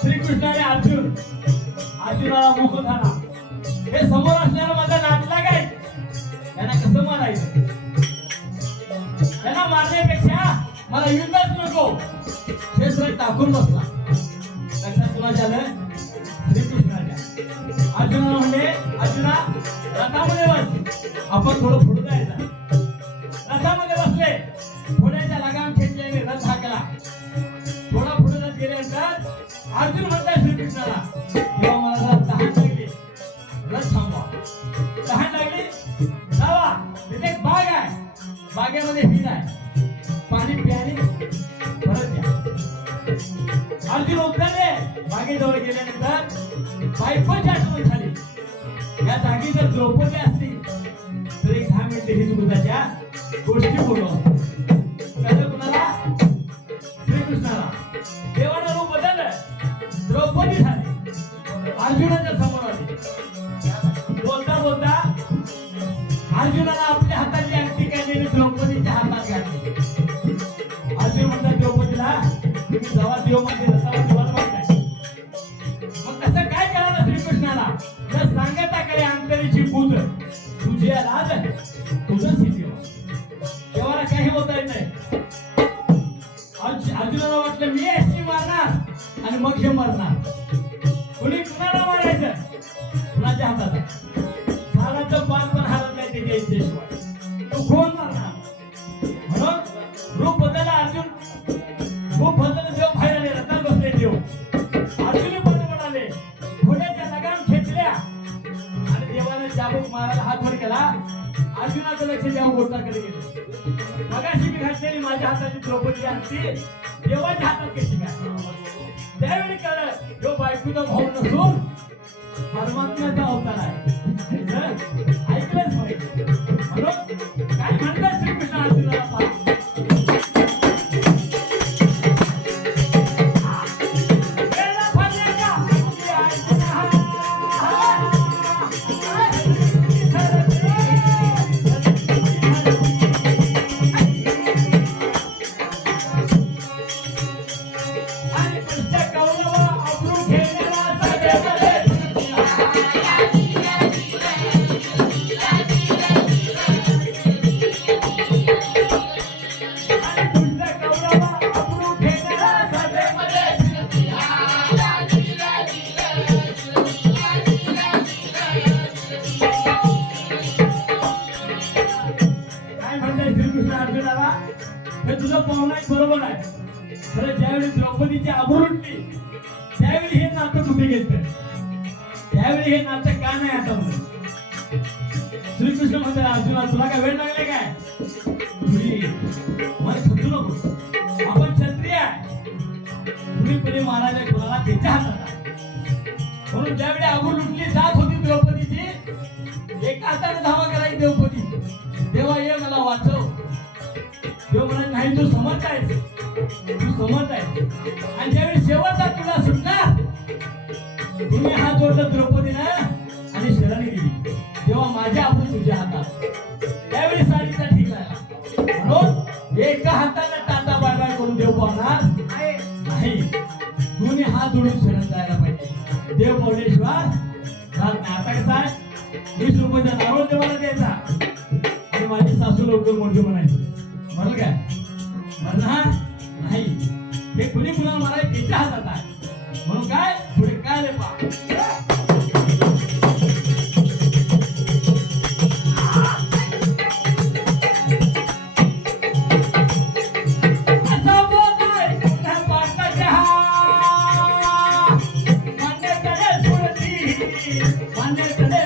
श्रीकृष्णाने अर्जुनाला मोह झाला. हे समोर असणारा माझा नातला काय त्यांना कसं मारायचं? त्यांना मारण्यापेक्षा मला युद्धच नको, शेषराज टाकून बसला. लक्षात तुला झालं? श्रीकृष्णाच्या अर्जुनाला म्हणले, अर्जुना रथामध्ये बस, आपण थोडं पुढे जायचं. रथामध्ये बसले, घोड्याच्या लगाम खेचल्याने रथ हाकला. थोडा पुढे जात गेल्यानंतर अर्जुन म्हणतात श्रीकृष्णाला, जेव्हा मला तहान लागली, रथ थांबवा. तहान लागली, जावा, तिथे एक बाग आहे, बागेमध्ये हिर आहे, पाणी प्याने परत या. अर्जुन उतरले. बागेजवळ गेल्यानंतर बायकोची आठवण झाली. या जागी जर द्रौपदी असती तर एक 10 मिनिटे ही दुधाच्या गोष्टी बोललो. कसं कुणाला? श्रीकृष्णाला. देवानं रूप बदललं, द्रौपदी झाली, अर्जुनाच्या समोर आली. बोलता बोलता अर्जुनाला आपल्या हाताची अंगठी काढली, द्रौपदीच्या हातात घातली. अर्जुन म्हणतात द्रौपदीला, तुम्ही जवा देव मध्ये रथावर दिवाल बसलाय. मग कसं काय करायला श्रीकृष्णाला? तर सांगता करे अंतरीची पूज, तुझे राज तुझंच ही देव. देवाला काही होता येत नाही. अर्जुनाला वाटलं मी एसटी मारणार आणि मग हे मरणार. कुणी कुणाला मारायचं? कुणाच्या हातात आहे. झाडाचं पान पण हारत नाही त्याच्या इच्छेशिवाय. तू कोण मारणार? म्हणून रूप बदलला अर्जुन. रूप बदललं, देव बाहेर आले, रथात बसले देव. अर्जुन पण म्हणाले, घोड्याच्या लगाम खेचल्या आणि देवाने चाबूक मारायला हात वर केला. अर्जुनाचं लक्ष देव गोटाकडे गेलं. मगाशी मी घातलेली माझ्या हाताची द्रौपदी आणती देवाच्या हातात कशी काय? त्यावेळी कळलं, जो बायकोचा भाऊ नसून परमात्म्याचा अवतार आहे. ऐकलंच पाहिजे. म्हणून काय म्हणतात श्रीकृष्ण अर्जुनाला पहा. तुझं पाहुणा बरोबर आहे. खरं ज्यावेळी द्रौपदीची आबरू लुटली त्यावेळी हे नातं कुठे घेतलं? त्यावेळी हे नातं का नाही आठवलं? श्रीकृष्ण म्हणतात, अर्जुना तुला काय वेळ लागले काय? मला समजू नको, आपण क्षत्रिय आहे. तुम्ही महाराजा कुणाला त्याच्या हातात आहे. म्हणून ज्यावेळी आबरू लुटली जात होती द्रौपदीची, एका हाताने धावा करायची द्रौपदी, देवा ये मला वाचव. देव म्हणत नाही, तू समर्थ आहेस, तू समर्थ आहे. आणि ज्यावेळी शेवटचा तुला सुटणार, तुम्ही हात जोडला द्रौपदीनं आणि शरणी दिली, तेव्हा माझ्या आपण तुझ्या हातात. त्यावेळी साडीचा ठीक लागला. म्हणून एका हाताने टाटा बाय बाय करून देव पावणार नाही. दोन्ही हात जोडून शरण जायला पाहिजे. देव पावल्याशिवाय जात नाही. आता कसं आहे, 20 रुपयाचा नारळ देवाला द्यायचा आणि माझी सासू लवकर मोठी म्हणायची. म्हणून काय म्हणणार नाही. हे कुणी कुणाला मारायला त्याच्या हातात आहे. म्हणून काय पुढे काय रे पा Monday,